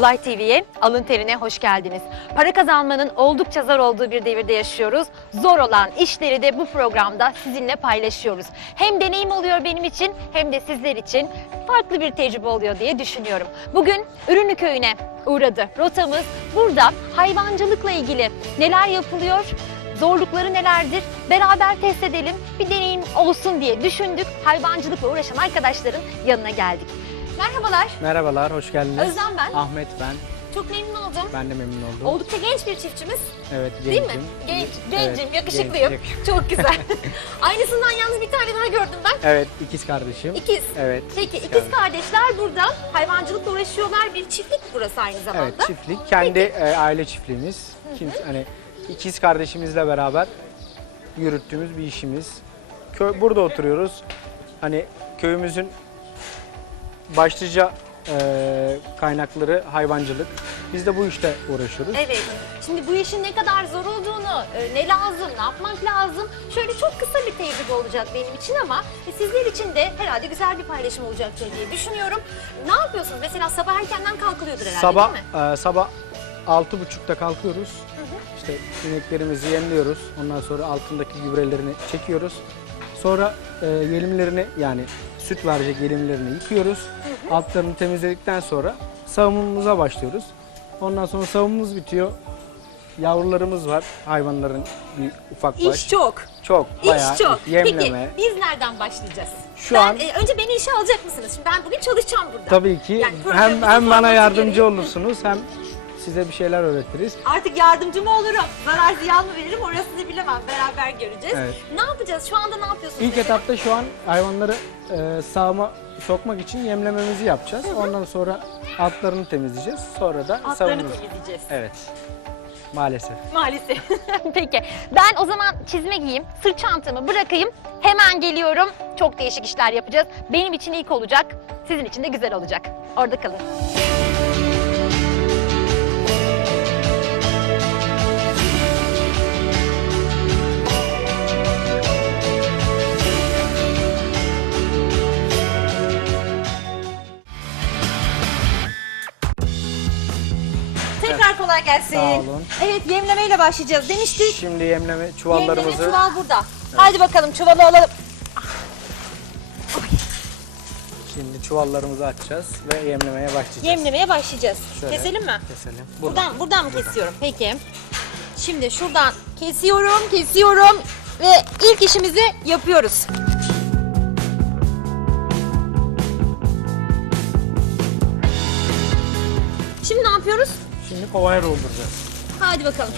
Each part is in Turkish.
Olay TV'ye, Alın Terine hoş geldiniz. Para kazanmanın oldukça zor olduğu bir devirde yaşıyoruz. Zor olan işleri de bu programda sizinle paylaşıyoruz. Hem deneyim oluyor benim için hem de sizler için farklı bir tecrübe oluyor diye düşünüyorum. Bugün Ürünlü Köyü'ne uğradı. Rotamız burada hayvancılıkla ilgili neler yapılıyor, zorlukları nelerdir beraber test edelim. Bir deneyim olsun diye düşündük. Hayvancılıkla uğraşan arkadaşların yanına geldik. Merhabalar. Merhabalar, hoş geldiniz. Özlem ben. Ahmet ben. Çok memnun oldum. Ben de memnun oldum. Oldukça genç bir çiftçimiz Evet, değil mi? gencim. Genç, Evet, gencim, yakışıklıyım. genç, Çok güzel. Aynısından yalnız bir tane daha gördüm ben. Evet, ikiz kardeşim. İkiz. Evet. Peki ikiz kardeşim. kardeşler burada hayvancılıkla uğraşıyorlar. Bir çiftlik burası aynı zamanda. Evet, çiftlik. Kendi e, aile çiftliğimiz. Kimse, hani ikiz kardeşimizle beraber yürüttüğümüz bir işimiz. Köy, burada oturuyoruz. Hani köyümüzün başlıca e, kaynakları hayvancılık. Biz de bu işte uğraşıyoruz. Evet. Şimdi bu işin ne kadar zor olduğunu, e, ne lazım, ne yapmak lazım. Şöyle çok kısa bir tecrübe olacak benim için ama e, sizler için de herhalde güzel bir paylaşım olacaktır diye düşünüyorum. Ne yapıyorsunuz? Mesela sabah erkenden kalkılıyordur herhalde Sabah değil mi? e, sabah altı buçukta kalkıyoruz. İşte ineklerimizi yemliyoruz. Ondan sonra altındaki gübrelerini çekiyoruz. Sonra e, yelimlerini yani süt verecek yelimlerini yıkıyoruz. Altlarını temizledikten sonra savunmamıza başlıyoruz. Ondan sonra savunmamız bitiyor. Yavrularımız var. Hayvanların bir ufak baş. İş çok. Çok bayağı İş çok. yemleme. Peki biz nereden başlayacağız? Şu ben, an- e, önce beni işe alacak mısınız? Şimdi ben bugün çalışacağım burada. Tabii ki Yani hem programımızın hem bana yardımcı gereği- olursunuz hem size bir şeyler öğretiriz. Artık yardımcı mı olurum? Zarar ziyan mı veririm? Orasını bilemem. Beraber göreceğiz. Evet. Ne yapacağız? Şu anda ne yapıyorsunuz? İlk mesela? etapta şu an hayvanları e, sağıma sokmak için yemlememizi yapacağız. Ondan sonra altlarını temizleyeceğiz. Sonra da Altlarını savunuruz. temizleyeceğiz. Evet. Maalesef. Maalesef. Peki. Ben o zaman çizme giyeyim, sırt çantamı bırakayım. Hemen geliyorum. Çok değişik işler yapacağız. Benim için ilk olacak. Sizin için de güzel olacak. Orada kalın. Kolay gelsin. Sağ olun. Evet yemlemeyle başlayacağız demiştik. Şimdi yemleme Yemleme çuvallarımızı çuval burada. Haydi bakalım çuvalı alalım. şimdi çuvallarımızı açacağız ve yemlemeye başlayacağız. Yemlemeye başlayacağız. Şöyle Keselim mi? Keselim. Buradan buradan mı kesiyorum? Peki. Şimdi şuradan kesiyorum, kesiyorum ve ilk işimizi yapıyoruz. Şimdi ne yapıyoruz? Şimdi kovaya dolduracağız. Hadi bakalım.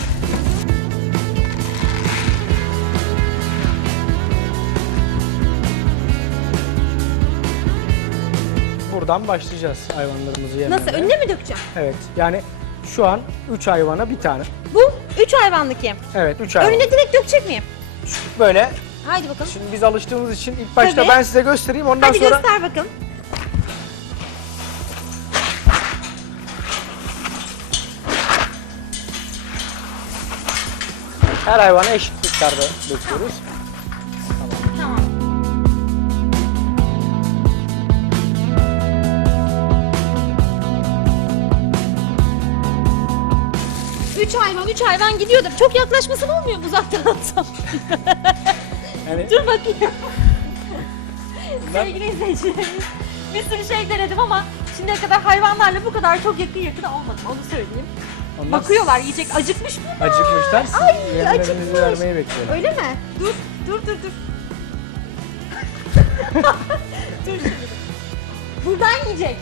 Buradan başlayacağız hayvanlarımızı yemlemeye. Nasıl? Önüne mi dökeceğim? Evet. Yani şu an 3 hayvana bir tane. Bu üç hayvanlık yem. Evet 3 hayvan. Önüne direkt dökecek miyim? Böyle. Haydi bakalım. Şimdi biz alıştığımız için ilk başta Tabii. ben size göstereyim. Ondan Hadi sonra göster bakalım. Her hayvana eşit miktarda döküyoruz. Tamam. Üç hayvan, üç hayvan gidiyordur. Çok yaklaşmasın olmuyor mu uzaktan atsam? Yani Dur bakayım. Sevgili izleyicilerimiz, bir sürü şey denedim ama şimdiye kadar hayvanlarla bu kadar çok yakın yakın olmadım, onu söyleyeyim. Onlar Bakıyorlar, yiyecek, acıkmış mı? acıkmışlar. Ay, acıkmış. vermeyi bekliyorum. Öyle mi? Dur, dur, dur, dur. dur şimdi. Buradan yiyecek.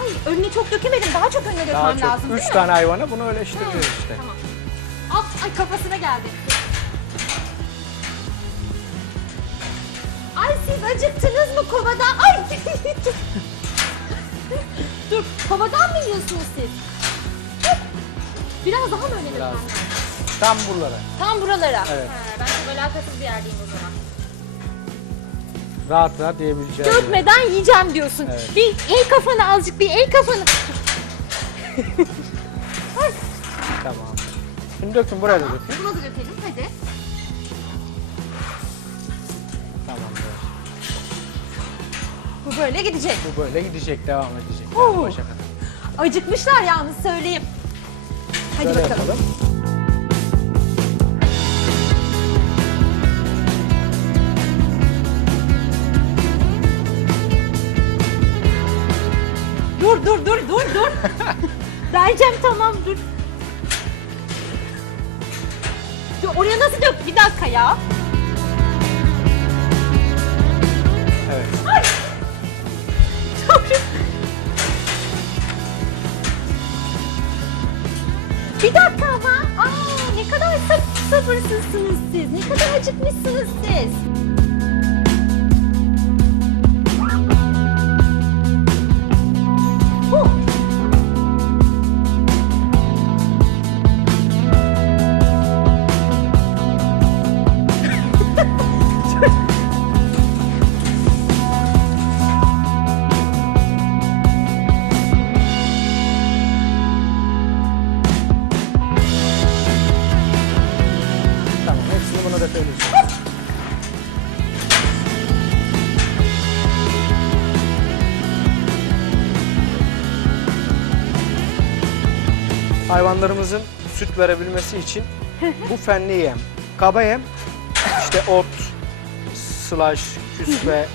Ay önüne çok dökemedim. Daha çok önüne Daha dökmem lazım çok. değil 3 mi? tane hayvana bunu öyle eşitleyeceğiz işte. Tamam. Al, ay kafasına geldi. Ay siz acıktınız mı kovadan? Ay! Dur, kovadan mı yiyorsunuz siz? Biraz daha mı öne Biraz. lazım? Tam buralara. Tam buralara. Evet. He, ben çok alakasız bir yerdeyim o zaman. Rahat rahat yiyebileceğiz. Dökmeden yiyeceğim diyorsun. Evet. Bir el kafanı azıcık bir el kafanı. Tamam. Şimdi dökün buraya da dökün. Buna da Bu böyle gidecek. Bu böyle gidecek, devam edecek. Yani başa kadar. Acıkmışlar yalnız söyleyeyim. Hadi Şöyle bakalım. yapalım. Dur dur dur dur dur. Vereceğim tamam dur. Dur, Oraya nasıl dök? Bir dakika ya. Bir dakika ama. Aa, ne kadar sab- sabırsızsınız siz. Ne kadar acıkmışsınız siz. Hayvanlarımızın süt verebilmesi için bu fenli yem, kaba yem, işte ot, slash, küspe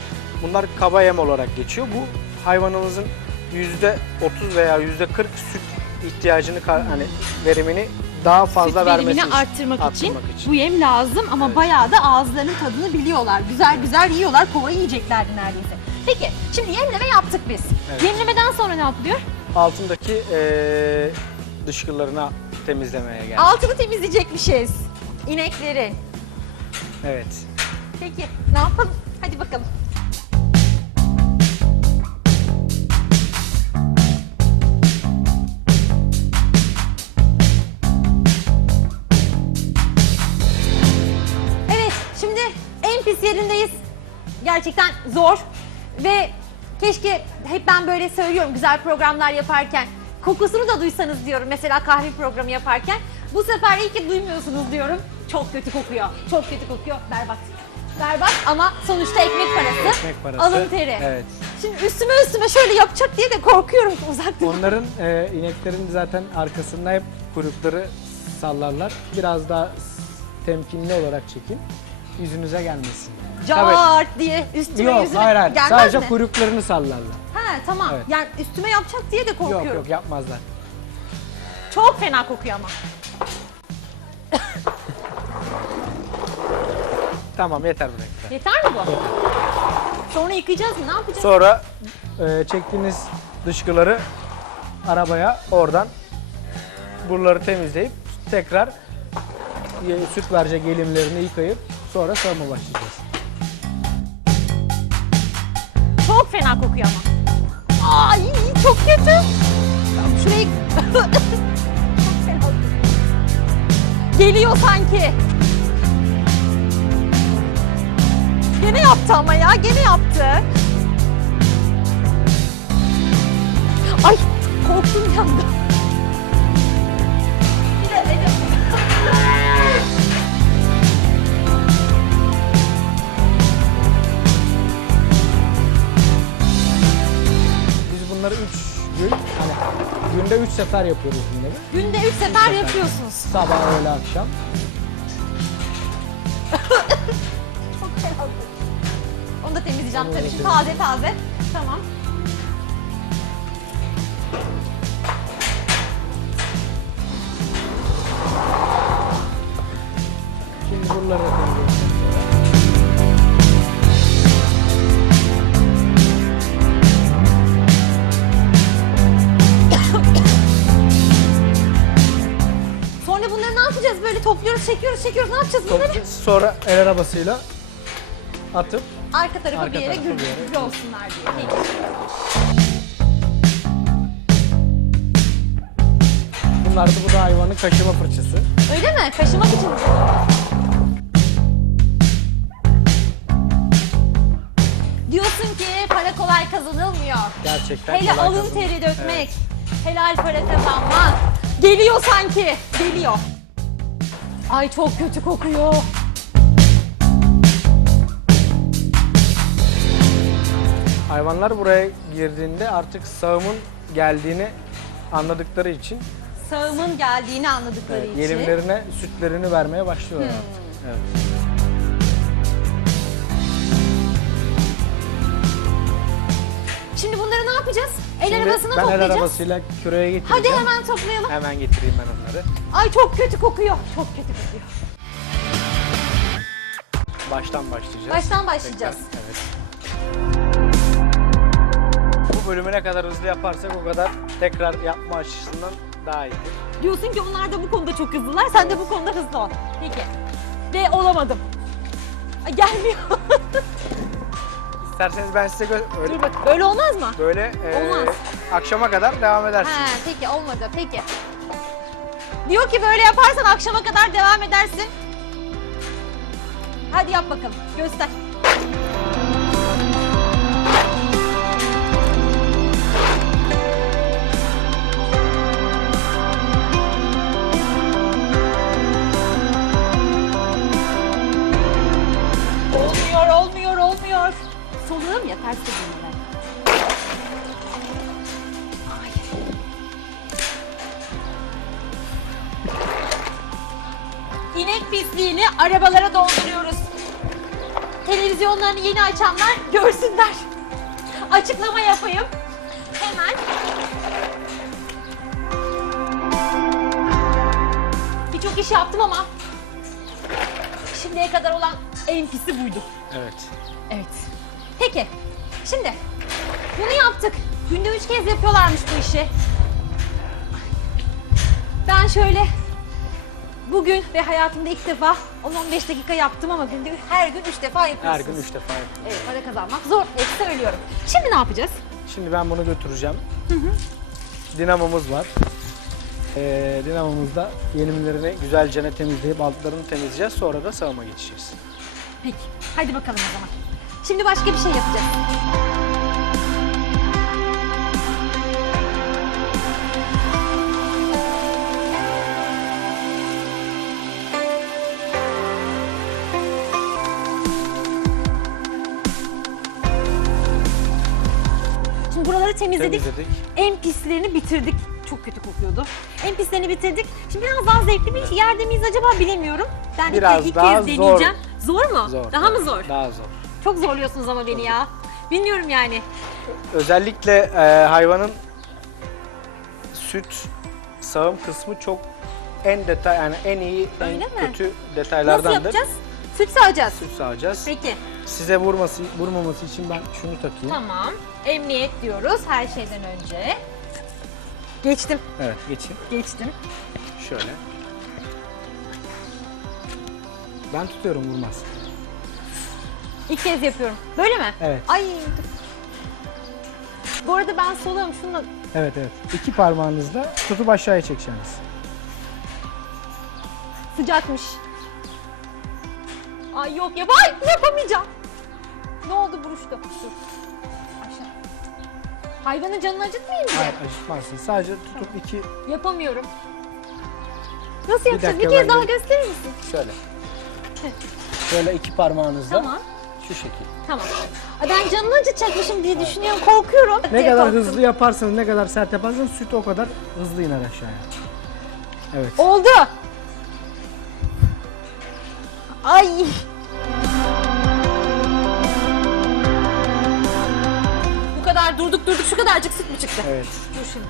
bunlar kaba yem olarak geçiyor. Bu hayvanımızın yüzde 30 veya yüzde 40 süt ihtiyacını hani verimini daha fazla Süt vermesi verimini için, arttırmak, için, arttırmak için. bu yem lazım ama Evet. bayağı da ağızlarının tadını biliyorlar. Güzel güzel yiyorlar. Kova yiyeceklerdi neredeyse. Peki şimdi yemleme yaptık biz. Evet. Yemlemeden sonra ne yapılıyor? altındaki eee dışkılarına temizlemeye geldi. Altını temizleyecekmişiz. İnekleri. Evet. Peki ne yapalım? Hadi bakalım. Evet, şimdi en pis yerindeyiz. Gerçekten zor ve keşke hep ben böyle söylüyorum güzel programlar yaparken kokusunu da duysanız diyorum mesela kahve programı yaparken. Bu sefer iyi ki duymuyorsunuz diyorum. Çok kötü kokuyor. Çok kötü kokuyor. Berbat. Berbat ama sonuçta ekmek parası. Ekmek parası. Alın teri. Evet. Şimdi üstüme üstüme şöyle yapacak diye de korkuyorum uzaktan. Onların eee ineklerin zaten arkasında hep kuyrukları sallarlar. Biraz daha temkinli olarak çekin. Yüzünüze gelmesin. Cart diye üstüme Yok yüzüme hayır hayır. gelmez Sadece mi? kuyruklarını sallarlar. Tamam. Evet. Yani üstüme yapacak diye de korkuyorum. Yok yok yapmazlar. Çok fena kokuyor ama. Tamam yeter bu renkler. Yeter mi bu? Sonra yıkayacağız mı? Ne yapacağız? Sonra eee, çektiğiniz dışkıları arabaya oradan buraları temizleyip tekrar e, süt verecek gelimlerini yıkayıp sonra sağıma başlayacağız. Çok fena kokuyor ama. Ay çok kötü. Tamam, kokuyor. Geliyor sanki. Gene yaptı ama ya, gene yaptı. Ay korktum bir bunları 3 gün hani günde 3 sefer yapıyoruz bunları. Günde üç sefer yapıyorsunuz. Sabah, öğle, akşam. Çok fena. Onu da temizleyeceğim Onu tabii. Şimdi taze taze. Tamam. Şimdi buraları da yapacağız bunları? Sonra- el arabasıyla atıp Arka tarafa Arka bir yere tarafa bir gübre, yere. gübre olsunlar diye. Peki. bunlar da bu da hayvanın kaşıma fırçası. Öyle mi? Kaşımak için mi? Diyorsun ki para kolay kazanılmıyor. Gerçekten Hele kolay alın kazanıyor. teri dökmek. Helal para kazanmak. Geliyor sanki. Geliyor. Ay çok kötü kokuyor. Hayvanlar buraya girdiğinde artık sağımın geldiğini anladıkları için Sağımın geldiğini anladıkları evet, için. yelimlerine sütlerini vermeye başlıyorlar Hmm. artık. Evet. Yapacağız? El Şimdi arabasına ben el toplayacağız. arabasıyla küreye Hadi getireceğim. hemen toplayalım. Hemen getireyim ben onları. Ay çok kötü kokuyor. Çok kötü kokuyor. Baştan başlayacağız. Baştan başlayacağız. Tekrar, Evet. Bu bölümü ne kadar hızlı yaparsak o kadar tekrar yapma açısından daha iyi. Diyorsun ki onlar da bu konuda çok hızlılar. Sen de bu konuda hızlı ol. Peki. Ve olamadım. Gelmiyor. İsterseniz ben size gö- öyle, Dur bak böyle olmaz mı? böyle e, Olmaz. akşama kadar devam edersiniz. He peki olmadı peki. Diyor ki böyle yaparsan akşama kadar devam edersin. Hadi yap bakalım göster. Soluğum ya ters dedim ben. İnek pisliğini arabalara dolduruyoruz. Televizyonlarını yeni açanlar görsünler. Açıklama yapayım. Hemen. Birçok iş yaptım ama şimdiye kadar olan en pisi buydu. Evet. Evet. Peki. Şimdi bunu yaptık. Günde üç kez yapıyorlarmış bu işi. Ben şöyle bugün ve hayatımda ilk defa 10-15 dakika yaptım ama günde her gün üç defa Her yapıyorsunuz. gün üç defa yapın. Evet para kazanmak zor. Evet söylüyorum. Şimdi ne yapacağız? Şimdi ben bunu götüreceğim. Dinamomuz var. Ee, dinamomuzda yenimlerini güzelce temizleyip altlarını temizleyeceğiz. Sonra da sağıma geçeceğiz. Peki. Hadi bakalım o zaman. Şimdi başka bir şey yapacağız. Şimdi buraları temizledik. Temizledik. En pislerini bitirdik. Çok kötü kokuyordu. En pislerini bitirdik. Şimdi biraz daha zevkli bir yerde miyiz acaba bilemiyorum. Ben Biraz ilk, ilk daha kez zor. deneyeceğim. Zor mu? Zor. Daha mı zor? Daha zor. Çok zorluyorsunuz ama beni ya. Bilmiyorum yani. Özellikle e, hayvanın süt sağım kısmı çok en detay yani en iyi en Öyle mi? kötü Nasıl detaylardandır. yapacağız? Süt sağacağız. Süt sağacağız. Peki. Size vurması vurmaması için ben şunu takayım. Tamam. Emniyet diyoruz her şeyden önce. Geçtim. Evet geçin. Geçtim. Şöyle. Ben tutuyorum vurmaz. İlk kez yapıyorum. Böyle mi? Evet. Ay. Bu arada ben soluğum şununla. Evet evet. İki parmağınızla tutup aşağıya çekeceksiniz. Sıcakmış. Ay yok ya. Ay yapamayacağım. Ne oldu buruştu? Dur. Aşağı. Hayvanın canını acıtmayayım mı? Hayır acıtmazsın. Sadece tutup iki Yapamıyorum. Nasıl yapacağız? Bir, dakika, kez ben daha de- gösterir misin? şöyle. Şöyle iki parmağınızla Tamam. Şu şekil. Tamam. Ben canını acıtacakmışım diye düşünüyorum. Korkuyorum. Ne kadar korktum. hızlı yaparsanız, ne kadar sert yaparsanız süt o kadar hızlı iner aşağıya. Evet. Oldu. Ay. Bu kadar durduk durduk şu kadarcık süt mü çıktı? Evet. Dur şimdi.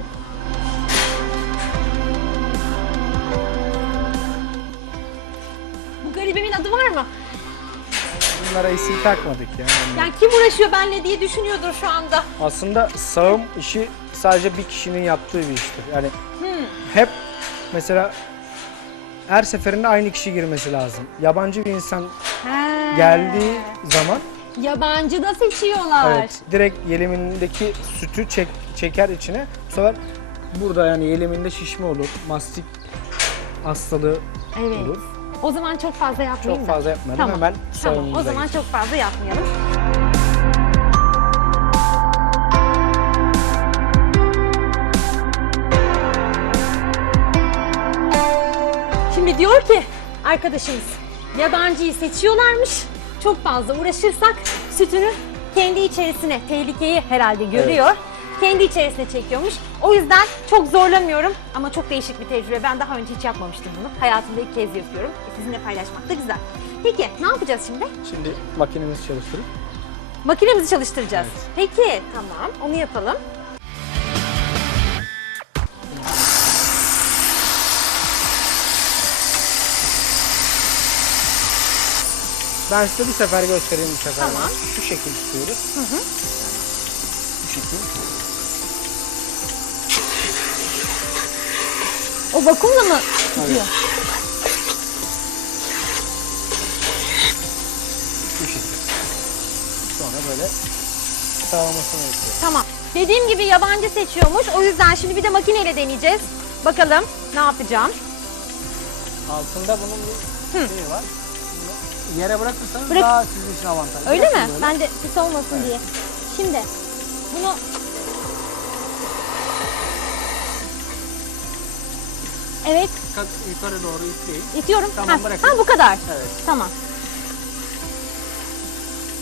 Bu garibimin adı var mı? Bunlara isim takmadık ya. Yani Yani kim uğraşıyor benle diye düşünüyordur şu anda. Aslında sağım işi sadece bir kişinin yaptığı bir iştir. Yani Hmm. hep mesela her seferinde aynı kişi girmesi lazım. Yabancı bir insan He. geldiği zaman Yabancı da seçiyorlar. evet direkt yelimindeki sütü çek, çeker içine. Bu sefer burada yani yeliminde şişme olur, mastik hastalığı Evet. olur. O zaman çok fazla yapmayayım Çok da. fazla yapmayalım. Tamam. Hemen Tamam. O zaman çok fazla yapmayalım. Şimdi diyor ki arkadaşımız yabancıyı seçiyorlarmış. Çok fazla uğraşırsak sütünü kendi içerisine tehlikeyi herhalde görüyor. Kendi içerisine çekiyormuş. O yüzden çok zorlamıyorum ama çok değişik bir tecrübe. Ben daha önce hiç yapmamıştım bunu. Hayatımda ilk kez yapıyorum. E, Sizinle paylaşmak da güzel. Peki ne yapacağız şimdi? Şimdi makinemizi çalıştırıp Makinemizi çalıştıracağız. Peki tamam onu yapalım. ben size bir sefer göstereyim bu sefer. Tamam. Şu şekil tutuyoruz. Yani bu şekil. O vakumla mı tutuyor? Bu şekil. Sonra böyle sağlamasını yapıyoruz. Tamam. Dediğim gibi yabancı seçiyormuş. O yüzden şimdi bir de makineyle deneyeceğiz. Bakalım ne yapacağım. Altında bunun bir şeyi var. Bunu Yere bırakırsanız Bırak- daha sizin için avantajlı. Öyle mi? Böyle. Ben de pis olmasın diye. Şimdi bunu Evet, Kalk yukarı doğru yükleyin. itiyorum. Tamam, ha, bırakın. ha, bu kadar. Evet. Tamam.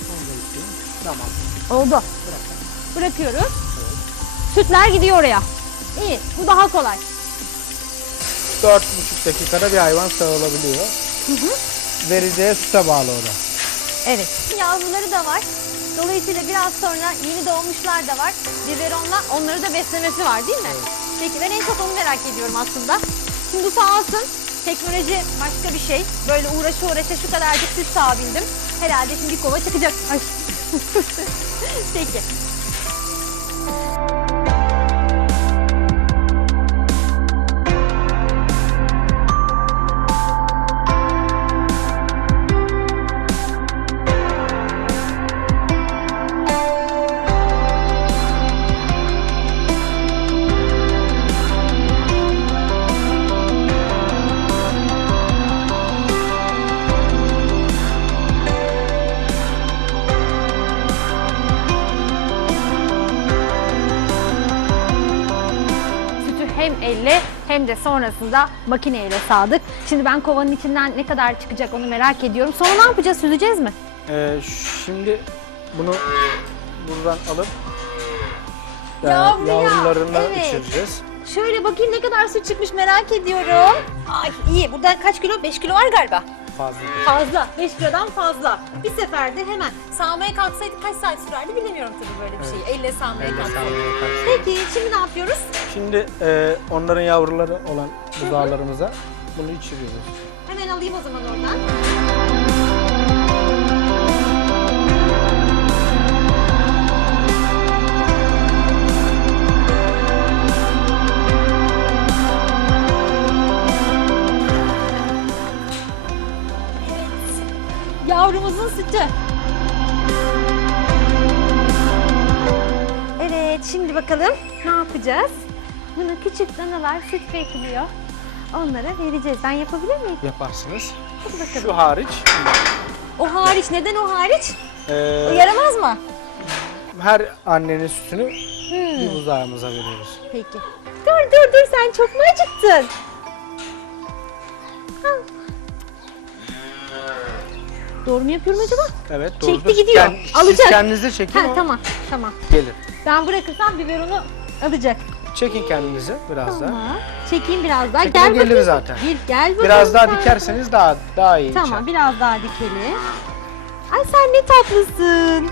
Onu da yükleyin. Tamam. Oldu. Bırakın. Bırakıyoruz. Sütler gidiyor oraya. İyi. Bu daha kolay. 4,5 dakikada bir hayvan sağılabiliyor. Vereceği süte bağlı o da. Evet. Yavruları da var. Dolayısıyla biraz sonra yeni doğmuşlar da var. Biberonla onları da beslemesi var değil mi? Peki ben en çok onu merak ediyorum aslında. Şimdi sağ olsun teknoloji başka bir şey. Böyle uğraşı uğraşa şu kadarcık süt sağabildim. Herhalde şimdi kova çıkacak. Ay. Peki. De sonrasında makineyle sağdık. Şimdi ben kovanın içinden ne kadar çıkacak onu merak ediyorum. Sonra ne yapacağız? Süzeceğiz mi? Ee, şimdi bunu buradan alıp e, Yavru ya, yavrularına evet. içireceğiz. Şöyle bakayım ne kadar süt çıkmış merak ediyorum. Ay iyi buradan kaç kilo? 5 kilo var galiba. Fazla. Fazla. 5 kilodan fazla. Bir seferde hemen sağmaya kalksaydık kaç saat sürerdi bilemiyorum tabii böyle bir şeyi. Elle sağmaya Elle sağmaya kalksaydık. Peki şimdi ne yapıyoruz? Şimdi e, onların yavruları olan buzağlarımıza bunu içiriyoruz. Hemen alayım o zaman oradan. Yavrumuzun sütü. Evet, şimdi bakalım ne yapacağız? Buna küçük danalar süt bekliyor. Onlara vereceğiz. Ben yapabilir miyim? Yaparsınız. Hadi bakalım. Şu hariç O hariç. Neden o hariç? e, O yaramaz mı? her annenin sütünü Hmm. bir buzağımıza veriyoruz. Peki. Dur dur dur sen çok mu acıktın? Ha. Doğru mu yapıyorum acaba? Evet Çekti doğrudur. gidiyor. Kend- Alacak. Siz kendinize çekin Ha o tamam tamam. gelir. Ben bırakırsam biberonu alacak. Çekin kendinizi biraz daha. Tamam. Çekeyim biraz daha. Çekin, gel gelir bakayım. zaten. Gel, gel bakalım Biraz daha sen. dikerseniz daha daha iyi Tamam içer. biraz daha dikelim. Ay sen ne tatlısın.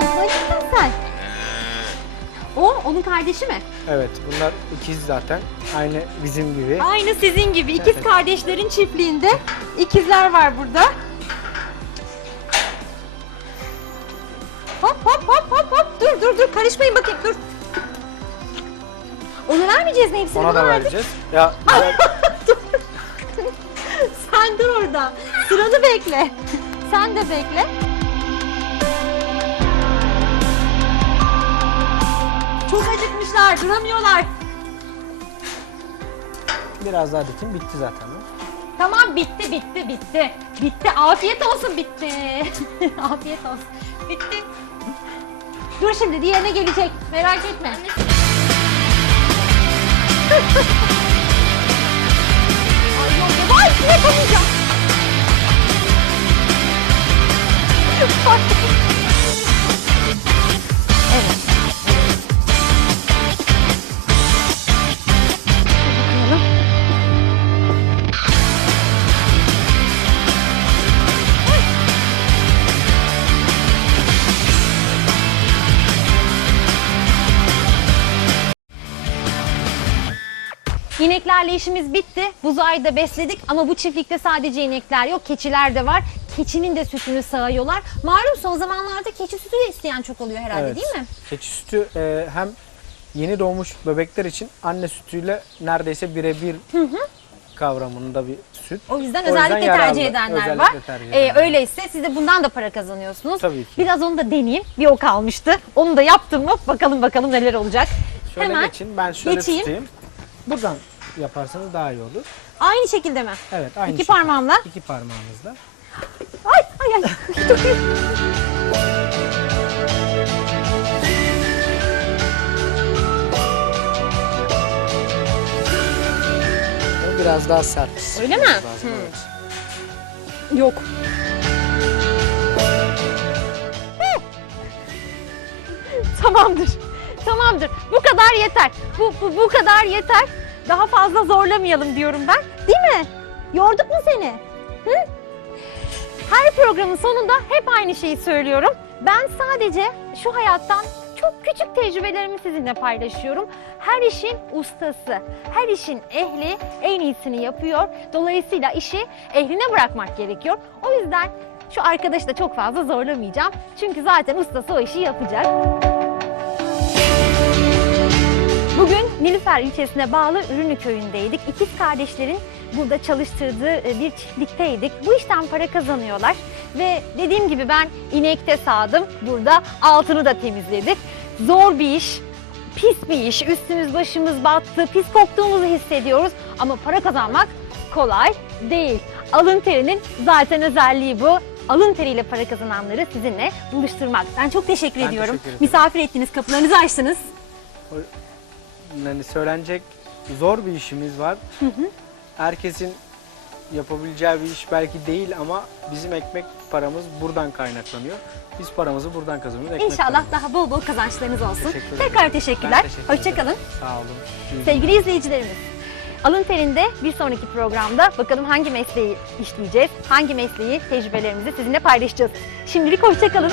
Çok acıktın sen? O onun kardeşi mi? Evet bunlar ikiz zaten. Aynı bizim gibi. Aynı sizin gibi ikiz kardeşlerin çiftliğinde ikizler var burada. Hop hop hop hop hop dur dur dur karışmayın bakayım dur. Onu vermeyeceğiz mi hepsini? Ona da Bunu verdik. vereceğiz. Ya Dur. Sen dur orada. Sıranı bekle. Sen de bekle. Acıkmışlar, duramıyorlar. biraz daha dikin bitti zaten. bu. Tamam bitti bitti bitti. Bitti. Afiyet olsun bitti. Afiyet olsun. Bitti. Dur şimdi diğerine gelecek. Merak etme. Ay yok. Ay yapamayacağım. Evet. İneklerle işimiz bitti. Buzayı da besledik ama bu çiftlikte sadece inekler yok. Keçiler de var. Keçinin de sütünü sağıyorlar. Malum son zamanlarda keçi sütü de isteyen çok oluyor herhalde Evet. değil mi? Keçi sütü e, hem yeni doğmuş bebekler için anne sütüyle neredeyse birebir kavramında bir süt. O yüzden özellikle yararlı. tercih edenler Özellikle var. tercih Ee, edenler. öyleyse siz de bundan da para kazanıyorsunuz. Tabii ki. Biraz onu da deneyeyim. Bir o kalmıştı. Onu da yaptım mı bakalım bakalım neler olacak. Şöyle Hemen geçin ben şöyle geçeyim. tutayım. Buradan yaparsanız daha iyi olur. Aynı şekilde mi? Evet aynı İki şekilde. parmağımla. İki parmağınızla. Ay ay ay. O biraz daha sert. Öyle mi? Lazım, evet. Yok. Tamamdır. Tamamdır. Bu kadar yeter. Bu, bu, bu kadar yeter. Daha fazla zorlamayalım diyorum ben. Değil mi? Yorduk mu seni? Hı? Her programın sonunda hep aynı şeyi söylüyorum. Ben sadece şu hayattan çok küçük tecrübelerimi sizinle paylaşıyorum. Her işin ustası, her işin ehli en iyisini yapıyor. Dolayısıyla işi ehline bırakmak gerekiyor. O yüzden şu arkadaşı da çok fazla zorlamayacağım. Çünkü zaten ustası o işi yapacak. Bugün Nilüfer ilçesine bağlı Ürünü köyündeydik. İkiz kardeşlerin burada çalıştırdığı e, bir çiftlikteydik. Bu işten para kazanıyorlar ve dediğim gibi ben inekte sağdım. Burada altını da temizledik. Zor bir iş, pis bir iş. Üstümüz başımız battı, pis koktuğumuzu hissediyoruz ama para kazanmak kolay değil. Alın terinin zaten özelliği bu. Alın teriyle para kazananları sizinle buluşturmak. Ben çok teşekkür Ben ediyorum. teşekkür ederim. Misafir ettiniz, kapılarınızı açtınız. Yani söylenecek zor bir işimiz var. Herkesin yapabileceği bir iş belki değil ama bizim ekmek paramız buradan kaynaklanıyor. Biz paramızı buradan kazanıyoruz. Ekmek İnşallah paramızı. daha bol bol kazançlarınız olsun. Teşekkür ederim. Tekrar Ben teşekkürler. teşekkür Hoşçakalın. Sağ olun. Sevgili izleyicilerimiz, Alın Teri'nde bir sonraki programda bakalım hangi mesleği işleyeceğiz, hangi mesleği, tecrübelerimizi sizinle paylaşacağız. Şimdilik hoşçakalın.